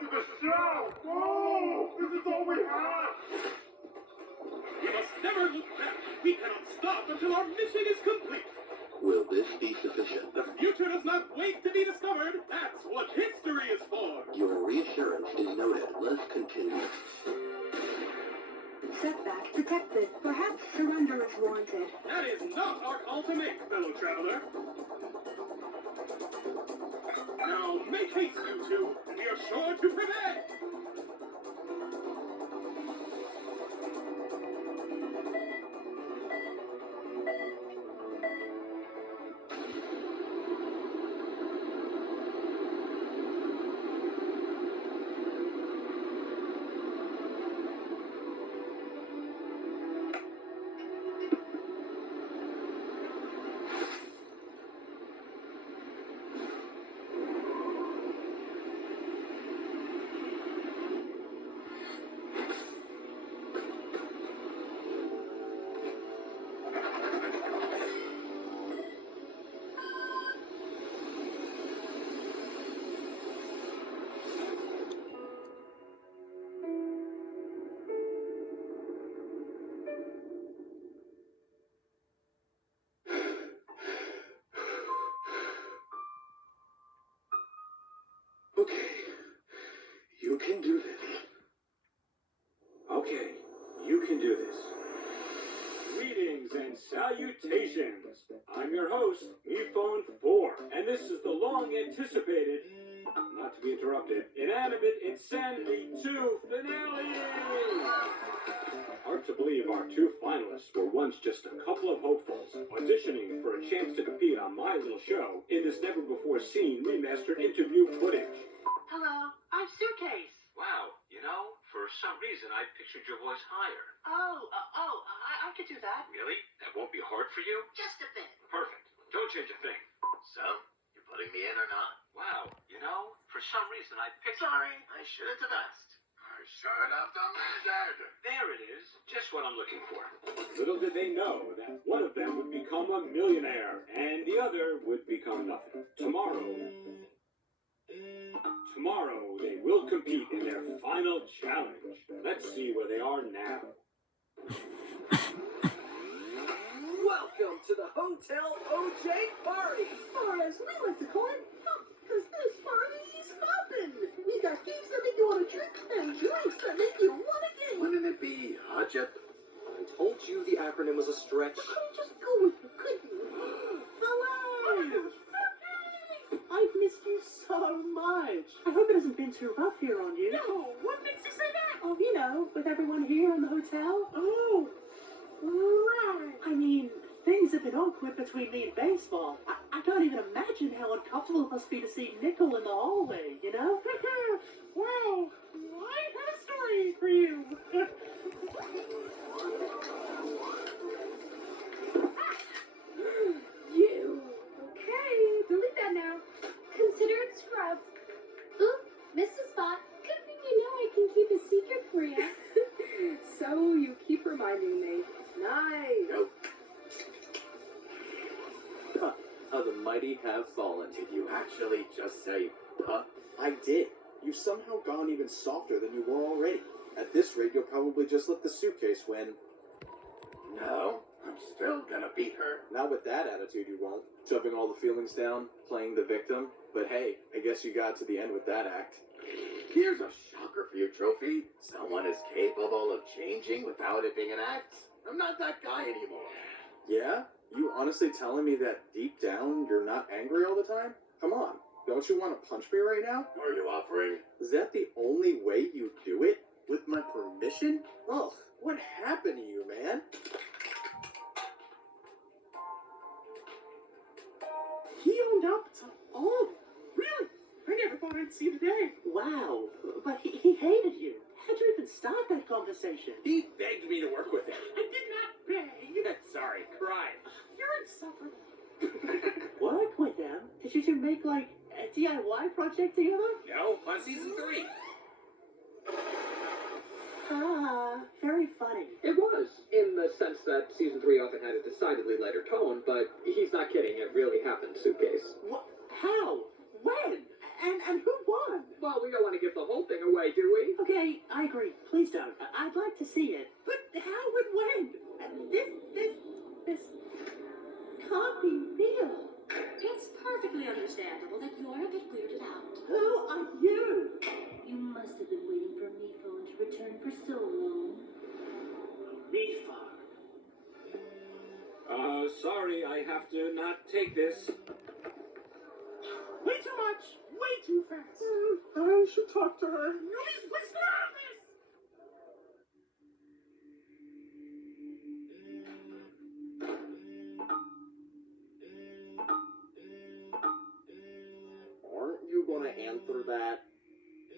to the show! Oh, this is all we have! We must never look back. We cannot stop until our mission is complete. Will this be sufficient? The future does not wait to be discovered. That's what history is for. Your reassurance is noted. Let's continue. Setback detected. Perhaps surrender is warranted. That is not our call to make, fellow traveler. Now make haste, you two, and we are sure to prevail. Okay, you can do this. Okay, you can do this. Greetings and salutations. I'm your host, ePhone 4, and this is the long-anticipated, not to be interrupted, Inanimate Insanity 2 finale! Hard to believe our two finalists were once just a couple of hopefuls auditioning for a chance to compete on my little show in this never-before-seen remastered interview footage. Hello, I'm Suitcase. Wow, you know, for some reason I pictured your voice higher. I could do that. Really? That won't be hard for you? Just a bit. Perfect. Don't change a thing. So, you putting me in or not? Wow, you know, for some reason I pictured... Sorry, I should have asked. I should have done that. There it is. Just what I'm looking for. Little did they know that one of them would become a millionaire, and the other would become nothing. Tomorrow, they will compete in their final challenge. Let's see where they are now. Welcome to the Hotel OJ Party! Or as we like to call it, because this party is poppin'! We got games that make you want to drink, and drinks that make you want to game! Wouldn't it be Hajjat? I told you the acronym was a stretch. You couldn't just go with it, could you? Hello! I've missed you so much. I hope it hasn't been too rough here on you. No, what makes you say that? Oh, you know, with everyone here in the hotel. Oh, right. I mean, things have been awkward between me and baseball. I can't even imagine how uncomfortable it must be to see Nickel in the hallway, you know? Well, I have a story for you. You. Okay, delete that now. Consider it scrubbed. Ooh, missed a spot. Good thing you know I can keep a secret for you. So you keep reminding me. Nice. Nope. Huh, how the mighty have fallen. Did you actually just say, huh? I did. You've somehow gone even softer than you were already. At this rate, you'll probably just let the suitcase win. No, I'm still gonna beat her. Not with that attitude, you won't. Shoving all the feelings down, playing the victim. But hey, I guess you got to the end with that act. Here's a shocker for you, Trophy. Someone is capable of changing without it being an act. I'm not that guy anymore. Yeah? You honestly telling me that deep down you're not angry all the time? Come on, don't you want to punch me right now? Are you offering? Is that the only way you do it? With my permission? Ugh, what happened to you, man? He owned up to all of it. Really? I never thought I'd see the day. Wow, but he hated you. How'd you even start that conversation? He begged me to work with him. I did not beg. Sorry, cried. You're insufferable. Work with him? Did you two make, like, a DIY project together? No, on season 3. Ah, very funny. It was, in the sense that season 3 often had a decidedly lighter tone, but he's not kidding, it really happened, Suitcase. What? How? When? And who won? Well, we don't want to give the whole thing act. I should talk to her. Nobody's whispering this! Aren't you gonna answer that?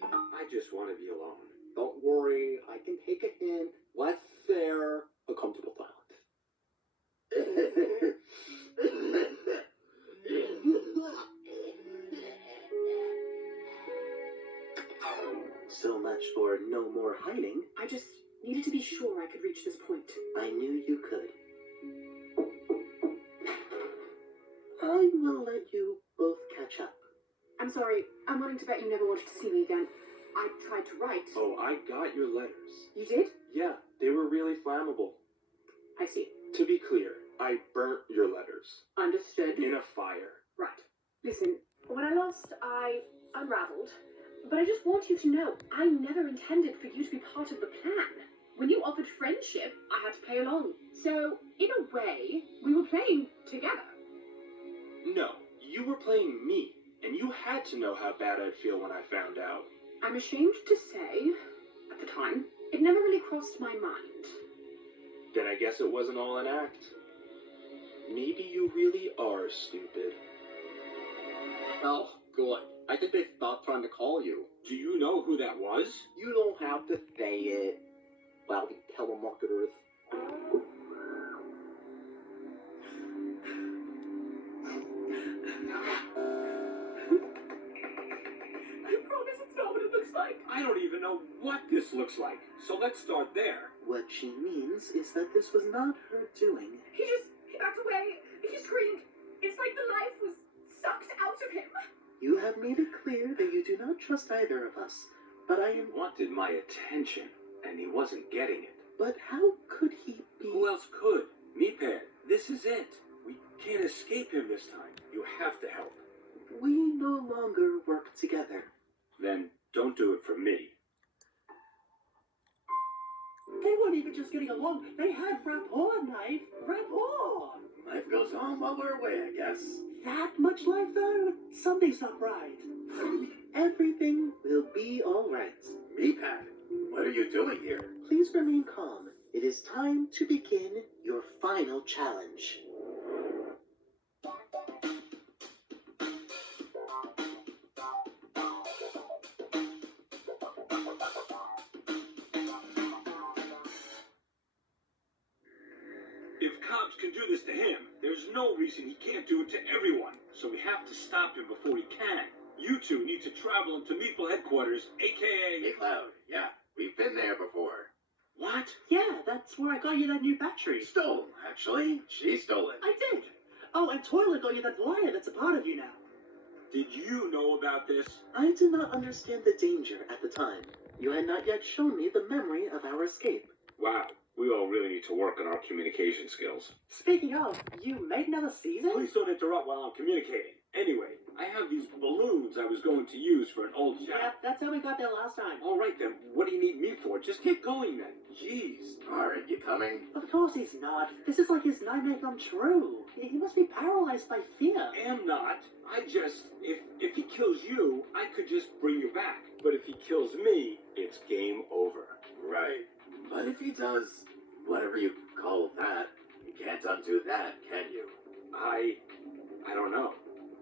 I just want to be alone. Don't worry, I can take a hint. Let's share a comfortable silence. So much for no more hiding. I just needed to be sure I could reach this point. I knew you could. I will let you both catch up. I'm sorry. I'm willing to bet you never wanted to see me again. I tried to write. Oh, I got your letters. You did? Yeah, they were really flammable. I see. To be clear, I burnt your letters Understood. in a fire. Right. Listen, when I lost, I unraveled. But I just want you to know, I never intended for you to be part of the plan. When you offered friendship, I had to play along. So, in a way, we were playing together. No, you were playing me, and you had to know how bad I'd feel when I found out. I'm ashamed to say, at the time, it never really crossed my mind. Then I guess it wasn't all an act. Maybe you really are stupid. Oh, good. I think they stopped trying to call you. Do you know who that was? You don't have to say it. Lousy telemarketers. I promise it's not what it looks like. I don't even know what this looks like. So let's start there. What she means is that this was not her doing. He backed away. He screamed. It's like the life was sucked out of him. You have made it clear that you do not trust either of us, but I am... He wanted my attention, and he wasn't getting it. But how could he be... Who else could? Meatpad, this is it. We can't escape him this time. You have to help. We no longer work together. Then don't do it for me. They weren't even just getting along. They had rapport, Knife. Rapport. Life goes on while we're away, I guess. That much life, though? Something's not right. Everything will be all right. Meatpad, what are you doing here? Please remain calm. It is time to begin your final challenge. If Cobbs can do this to him, there's no reason he can't do it to everyone. So we have to stop him before he can. You two need to travel into Meeple headquarters, aka... Hey, Cloud. Yeah, we've been there before. What? Yeah, that's where I got you that new battery. Stolen, actually. She stole it. I did. Oh, and Toilet got you that wire that's a part of you now. Did you know about this? I did not understand the danger at the time. You had not yet shown me the memory of our escape. Wow, we all really need to work on our communication skills. Speaking of, you made another season? Please don't interrupt while I'm communicating. Anyway, I have these balloons I was going to use for an old Yeah, shop. that's how we got there last time. All right then, what do you need me for? Just get going then. Jeez. Aren't you coming? Of course he's not. This is like his nightmare come true. He must be paralyzed by fear. Am not. I just, if he kills you, I could just bring you back. But if he kills me, it's game over. Right. But if he does, whatever you call that, you can't undo that, can you? I don't know.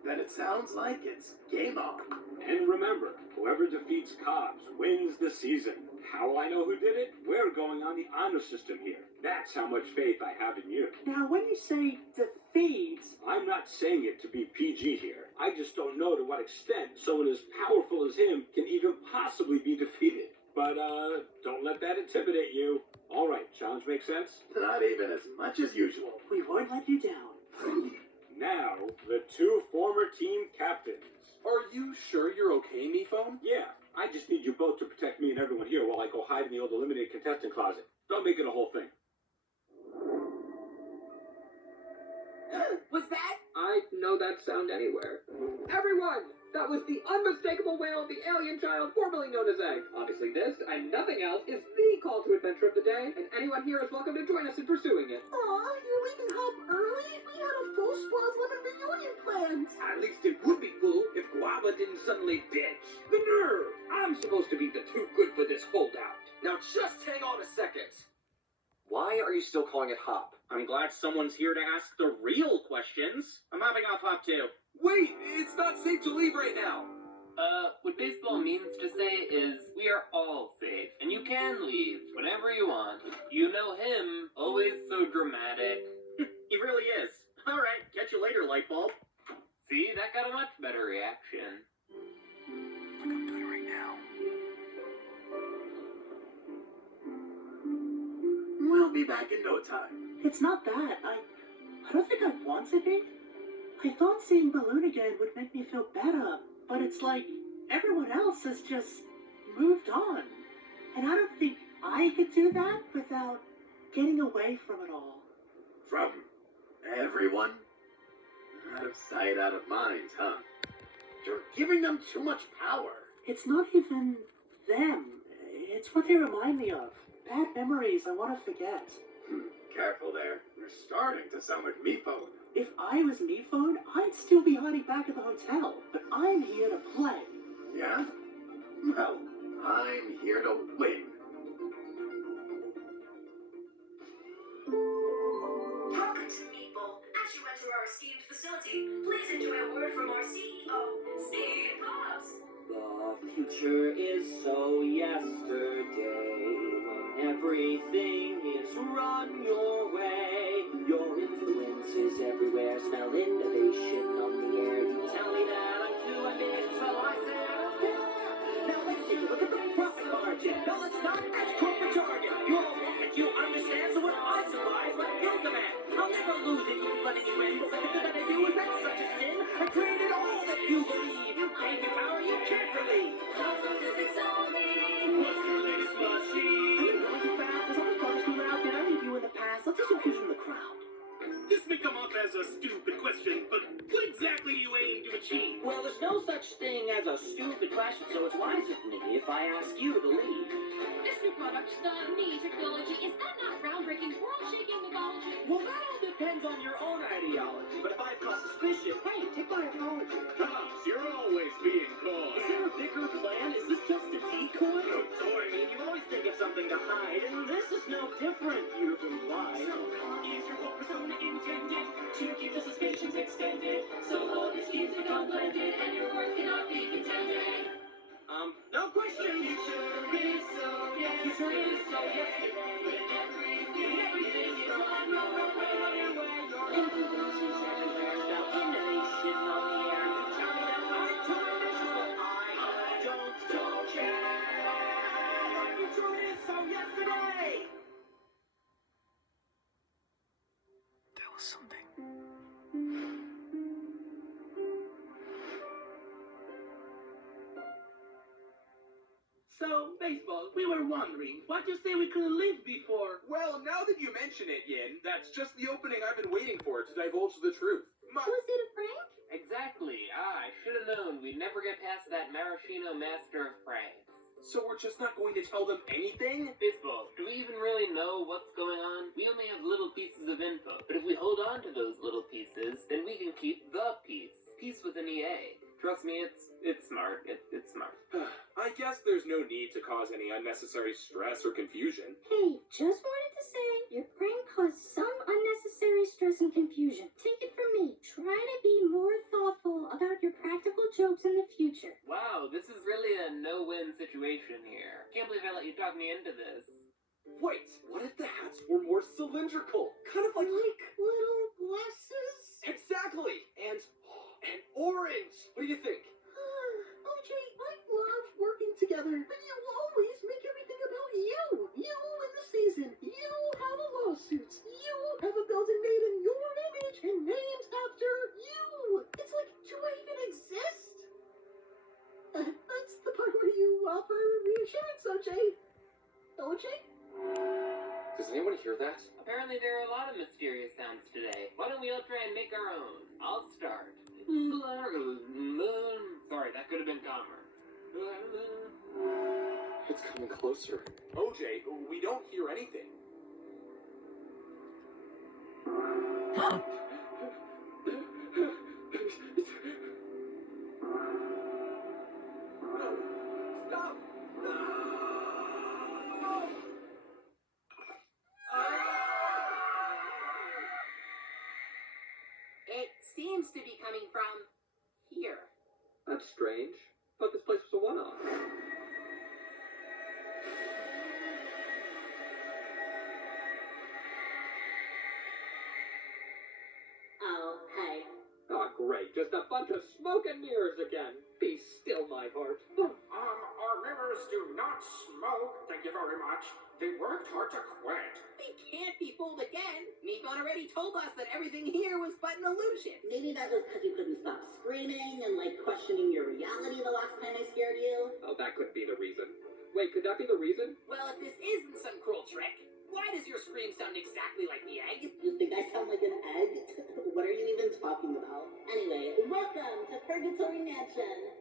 Then it sounds like it's game on. And remember, whoever defeats Cobbs wins the season. How will I know who did it? We're going on the honor system here. That's how much faith I have in you. Now, when you say defeat, I'm not saying it to be PG here. I just don't know to what extent someone as powerful as him can even possibly be defeated. But, don't let that intimidate you. All right, challenge makes sense? Not even as much as usual. we won't let you down. Now, the two former team captains. Are you sure you're okay, Mephone? Yeah, I just need you both to protect me and everyone here while I go hide in the old eliminated contestant closet. Don't make it a whole thing. Was that? I know that sound anywhere. Everyone, That was the unmistakable wail of the alien child, formerly known as Egg. Obviously this, and nothing else, is the call to adventure of the day, and anyone here is welcome to join us in pursuing it. Aw, you're leaving Hop early? We had a full Spoiled Lemon reunion planned. At least it would be cool if Guava didn't suddenly ditch. The nerve! I'm supposed to be the too good for this holdout. Now just hang on a second. Why are you still calling it Hop? I'm glad someone's here to ask the real questions. I'm hopping off Hop too. Wait, it's not safe to leave right now. What baseball means to say is we are all safe, and you can leave whenever you want. You know him, always so dramatic. He really is. All right, catch you later, Lightbulb. See, that got a much better reaction. Like I'm doing right now. We'll be back in no time. It's not that. I don't think I want to be. I thought seeing Balloon again would make me feel better, but it's like everyone else has just moved on. And I don't think I could do that without getting away from it all. From everyone? Out of sight, out of mind, huh? You're giving them too much power. It's not even them. It's what they remind me of. Bad memories I want to forget. Careful there. You're starting to sound like Meephone. If I was Meephone, I'd still be hiding back at the hotel. But I'm here to play. Yeah? Well, I'm here to win. Welcome to Meatball. As you enter our esteemed facility, please enjoy a word from our CEO, Steve Cobbs. The future is so yesterday when everything is run your way. Your influence is everywhere, smell innovation on the air. You tell me that I'm too ambitious, well I say I don't care. Now let's take a look at the profit margin. No, let's not, that's corporate jargon. You all want what you understand, so what I supply is what you demand. I'll never lose it, you letting me win. But the that I do is not such a sin. I created all that you believe. You gave me power you can't believe. What's your latest machine? I'm going too fast. There's always progress moving out there. I leave you in the past. Let's just confuse from the crowd. This may come off as a stupid question, but what exactly do you aim to achieve? Well, there's no such thing as a stupid question, so it's wise of me if I ask you to lead. This new product, the me technology, is that not groundbreaking, world-shaking mythology? Well, that all depends on your own ideology. But if I've caused suspicion, hey, take my apology. Cops, you're always being coy. Is there a bigger plan? Is this just a decoy? No toy. I mean, you always think of something to hide, and this is no different, you've implied. So, is your whole persona intended to keep the suspicions extended? So all the schemes become blended, and your work cannot be contended. No question. Future is so yes. Future is so yesterday. Everything is on your way. Your influence is everywhere. Spell innovation on the air. You tell me that I'm too ambitious, but I don't care. Future is so yesterday. There was something. So, baseball, we were wondering, why'd you say we couldn't leave before? Well, now that you mention it, Yin, that's just the opening I've been waiting for to divulge the truth. Was it a prank? Exactly. I should have known we'd never get past that maraschino master of pranks. So we're just not going to tell them anything? Baseball, do we even really know what's going on? We only have little pieces of info, but if we hold on to those little pieces, then we can keep the peace. Peace with an EA. Trust me, it's smart. It's smart. I guess there's no need to cause any unnecessary stress or confusion. Hey, just wanted to say, your prank caused some unnecessary stress and confusion. Take it from me. Try to be more thoughtful about your practical jokes in the future. Wow, this is really a no-win situation here. Can't believe I let you talk me into this. Wait, what if the hats were more cylindrical? Kind of like little glasses? Exactly! And orange! What do you think? OJ, I love working together, but you always make everything about you. You in the season. You have a lawsuit. You have a building made in your image and named after you. It's like, do I even exist? That's the part where you offer reassurance, OJ. OJ? Does anyone hear that? Apparently there are a lot of mysterious sounds today. Why don't we all try and make our own? I'll start. Sorry, that could have been calmer. It's coming closer. OJ, we don't hear anything. Stop! It seems to be coming from here. That's strange. Thought this place was a one-off. Oh, hey. Ah, great. Just a bunch of smoke and mirrors again. Be still, my heart. Our mirrors do not smoke, thank you very much. They worked hard to quit. We can't be fooled again. Meatbone already told us that everything here was but an illusion. Maybe that was because you couldn't stop screaming and like questioning your reality the last time I scared you. Oh, that couldn't be the reason. Wait, could that be the reason? Well, if this isn't some cruel trick, why does your scream sound exactly like the egg? You think I sound like an egg? What are you even talking about? Anyway, welcome to Purgatory Mansion.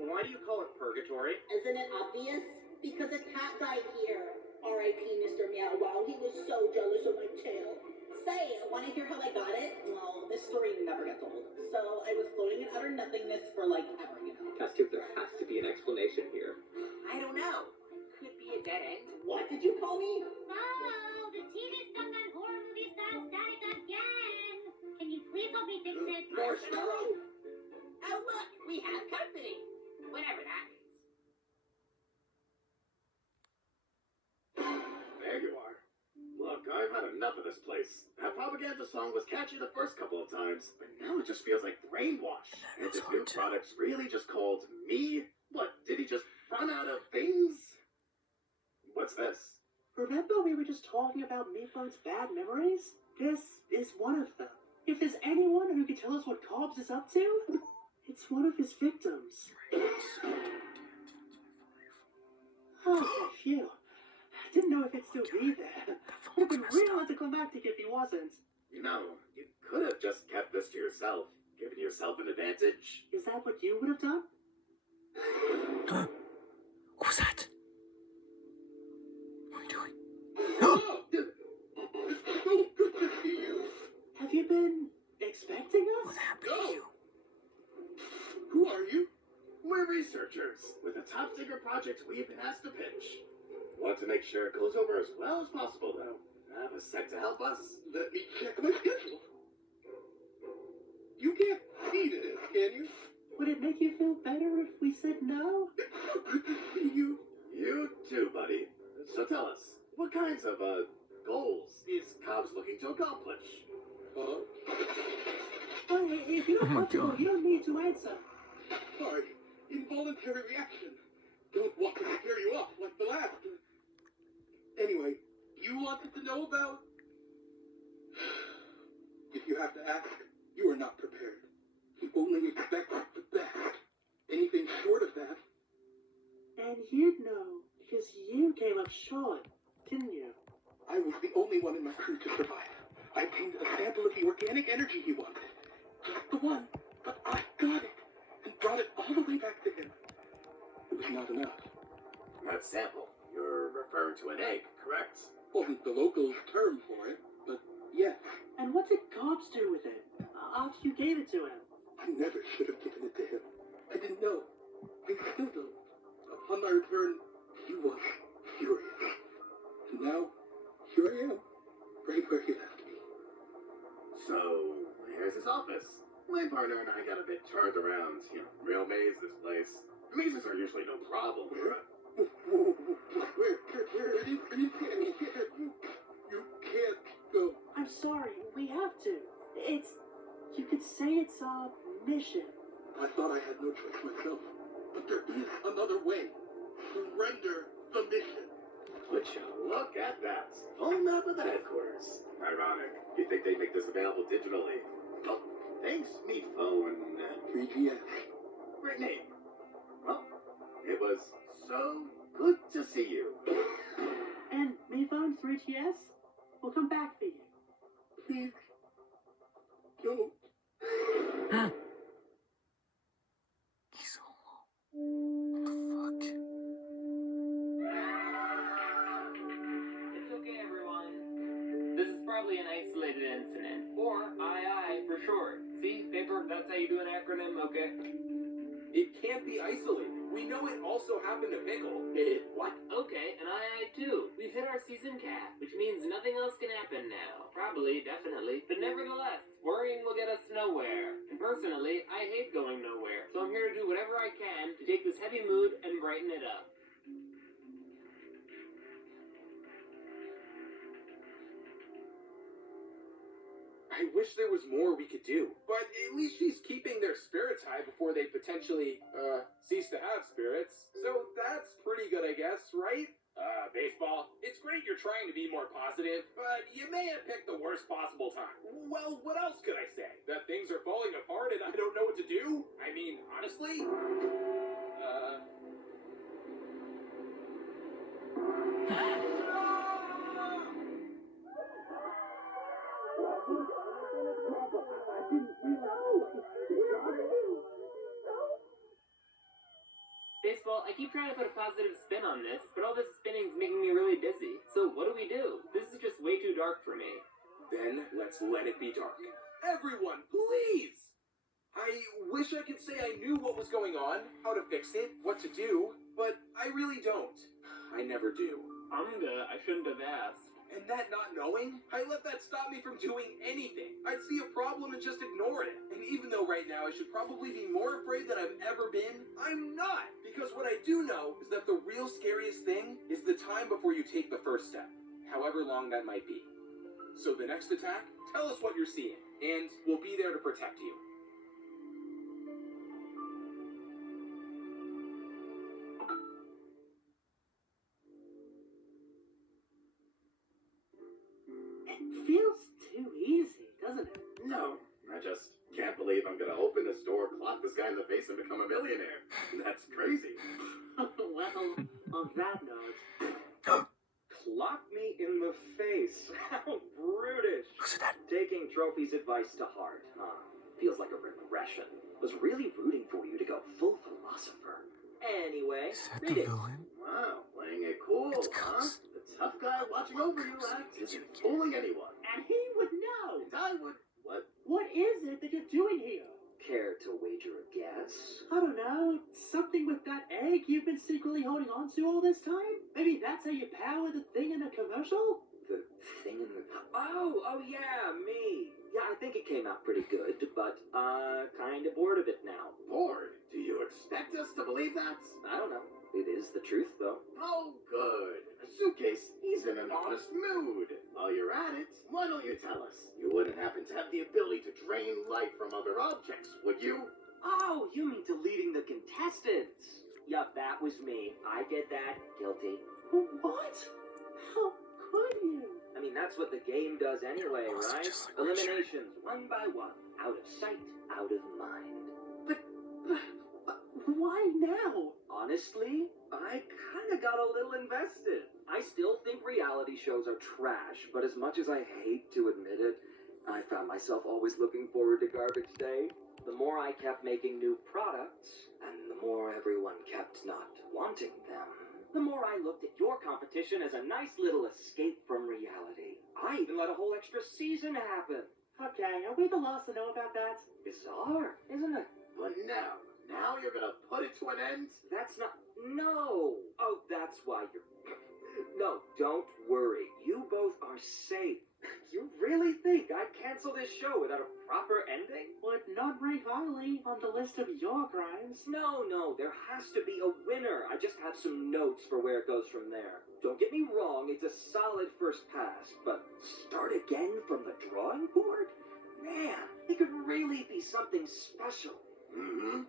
Why do you call it purgatory? Isn't it obvious? Because a cat died here. R.I.P. Mr. Meow Wow. He was so jealous of my tail. Say, want to hear how I got it? Well, this story never gets old. So I was floating in utter nothingness for like ever, you know. Test tube, there has to be an explanation here. I don't know. Could be a dead end. What did you call me? Oh, the TV stuck on horror movie style static again. Can you please help me fix it? Marshmallow? Oh, look, we have company. Whatever that means. There you are. Look, I've had enough of this place. That propaganda song was catchy the first couple of times, but now it just feels like brainwash. And this new product's really just called me? What, did he just run out of things? What's this? Remember we were just talking about Meatbone's bad memories? This is one of them. If there's anyone who can tell us what Cobbs is up to, it's one of his victims. Oh, phew. Didn't know if it'd still be there. Would have been real anticlimactic if he wasn't. You know, you could have just kept this to yourself, given yourself an advantage. Is that what you would have done? What was that? What are you doing? Have you been expecting us? What happened to you? Who are you? We're researchers with a top-secret project we've been asked to pitch. Want to make sure it goes over as well as possible, though. Have a sec to help us? Let me check my schedule. You can't see this, can you? Would it make you feel better if we said no? Good to see you. You too, buddy. So tell us, what kinds of, goals is Cobbs looking to accomplish? Well, if you're not comfortable, you don't need to answer. Sorry, involuntary reaction. Don't want to scare you off like the last. Anyway, you wanted to know about... If you have to ask, you are not prepared. You only expect the best. Anything short of that... And you'd know, because you came up short, didn't you? I was the only one in my crew to survive. I obtained a sample of the organic energy he wanted. Just the one, but I got it, and brought it all the way back to him. It was not enough. That sample, you're referring to an egg, correct? Wasn't the local term for it, but yes. And what did Cobbs do with it, after you gave it to him? I never should have given it to him. I didn't know. I still don't. Upon my return, he was furious. And now, here I am, right where he left me. So, here's his office. My partner and I got a bit turned around. You know, real maze, this place. The mazes are usually no problem. Where it is? You can't go. I'm sorry, we have to. You could say it's our mission. I thought I had no choice myself. But there is another way. Surrender the mission. Would you look at that? Full map of the headquarters. Ironic. You'd think they'd make this available digitally. Oh, thanks, Meat Phone. 3GS. Great name. Well, it was so good to see you. And Mayphone 3GS? We'll come back for you. Please. Don't. He's probably an isolated incident. Or II for short. See, paper, that's how you do an acronym, okay? It can't be isolated. We know it also happened to Pickle. What? Okay, and II too. We've hit our season cap, which means nothing else can happen now. Probably, definitely. But nevertheless, worrying will get us nowhere. And personally, I hate going nowhere. So I'm here to do whatever I can to take this heavy mood and brighten it up. I wish there was more we could do. But at least she's keeping their spirits high before they potentially, cease to have spirits. So that's pretty good, I guess, right? Baseball, it's great you're trying to be more positive, but you may have picked the worst possible time. Well, what else could I say? That things are falling apart and I don't know what to do? I mean, honestly? Baseball, I keep trying to put a positive spin on this, but all this spinning's making me really dizzy. So what do we do? This is just way too dark for me. Then let's let it be dark. Everyone, please! I wish I could say I knew what was going on, how to fix it, what to do, but I really don't. I never do. I shouldn't have asked. And that not knowing, I let that stop me from doing anything. I'd see a problem and just ignore it. And even though right now I should probably be more afraid than I've ever been, I'm not. Because what I do know is that the real scariest thing is the time before you take the first step, however long that might be. So the next attack, tell us what you're seeing, and we'll be there to protect you. It feels too easy, doesn't it? No, I just can't believe I'm gonna open this door, clock this guy in the face, and become a millionaire. That's crazy. Well, on that note... Clock me in the face. How brutish. Taking Trophy's advice to heart, huh? Feels like a regression. Was really rooting for you to go full philosopher. Anyway, read it. Wow, playing it cool, huh? The tough guy watching over you act isn't fooling anyone. And he would know. And I would... What? What is it that you're doing here? Care to wager a guess? I don't know. Something with that egg you've been secretly holding on to all this time? Maybe that's how you power the thing in a commercial? The thing in the... Oh yeah, me. Yeah, I think it came out pretty good, but, kinda bored of it now. Bored? Do you expect us to believe that? I don't know. It is the truth, though. Oh, good. Suitcase, he's in an honest mood. While you're at it, why don't you tell us? You wouldn't happen to have the ability to drain life from other objects, would you? Oh, you mean deleting the contestants? Yup, that was me. I get that. Guilty. What? How could you? I mean, that's what the game does anyway, right? Eliminations, one by one. Out of sight, out of mind. But why now? Honestly, I kinda got a little invested. I still think reality shows are trash, but as much as I hate to admit it, I found myself always looking forward to garbage day. The more I kept making new products, and the more everyone kept not wanting them, the more I looked at your competition as a nice little escape from reality. I even let a whole extra season happen. Okay, are we the last to know about that? Bizarre, isn't it? But now you're gonna put it to an end? That's not... No! Oh, that's why you're... No, don't worry. You both are safe. You really think I'd cancel this show without a proper ending? Would not rank highly on the list of your crimes. No, there has to be a winner. I just have some notes for where it goes from there. Don't get me wrong, it's a solid first pass, but start again from the drawing board? Man, it could really be something special. Mm-hmm.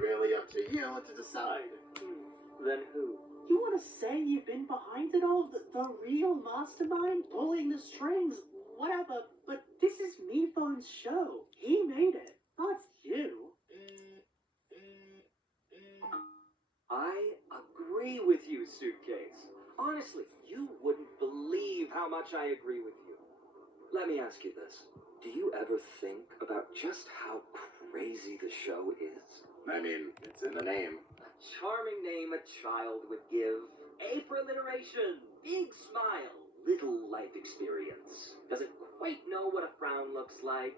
Really up to you to decide. Then who? You want to say you've been behind it all? The real mastermind? Pulling the strings? Whatever. But this is Meephone's show. He made it. Not you. I agree with you, Suitcase. Honestly, you wouldn't believe how much I agree with you. Let me ask you this. Do you ever think about just how crazy the show is? I mean, it's in the name. A charming name a child would give. A for alliteration. Big smile. little life experience. Doesn't quite know what a frown looks like,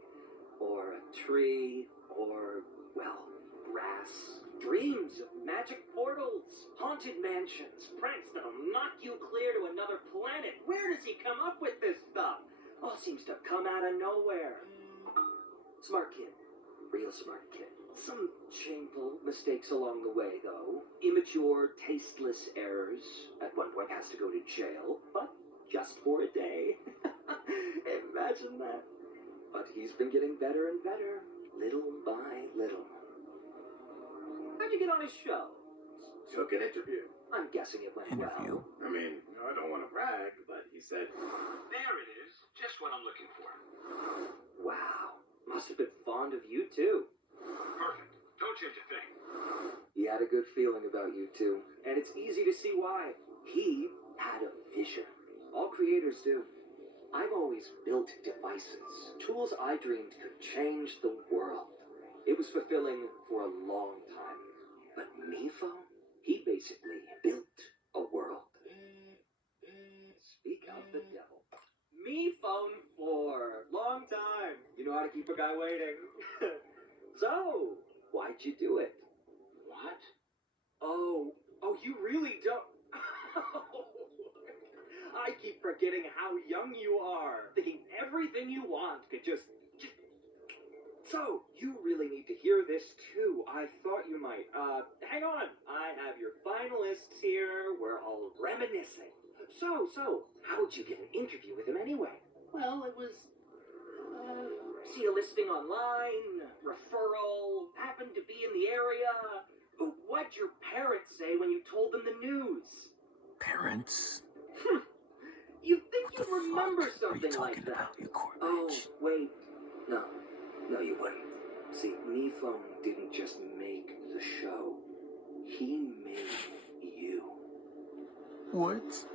or a tree, or, well, grass. Dreams of magic portals, haunted mansions, pranks that'll knock you clear to another planet. Where does he come up with this stuff? All seems to come out of nowhere. Smart kid. Real smart kid. Some shameful mistakes along the way, though. Immature, tasteless errors. At one point has to go to jail, but just for a day. Imagine that. But he's been getting better and better, little by little. How'd you get on his show? Took an interview. I'm guessing it went well. I mean, I don't want to brag, but he said, There it is. Just what I'm looking for. Wow. Must have been fond of you, too. Perfect. Don't change a thing. He had a good feeling about you, too. And it's easy to see why. He had a vision. All creators do. I've always built devices, tools I dreamed could change the world. It was fulfilling for a long time. But Mifo, he basically built a world. Speak of the devil. Me phone 4. Long time. You know how to keep a guy waiting. So, why'd you do it? What? Oh, you really don't. I keep forgetting how young you are. Thinking everything you want could just. So, you really need to hear this too. I thought you might. Hang on. I have your finalists here. We're all reminiscing. So, how'd you get an interview with him anyway? Well, it was... See a listing online, referral, happened to be in the area. What'd your parents say when you told them the news? Parents? You'd think you'd remember something like that. Oh, wait. No, you wouldn't. See, Mifone didn't just make the show. He made you. What?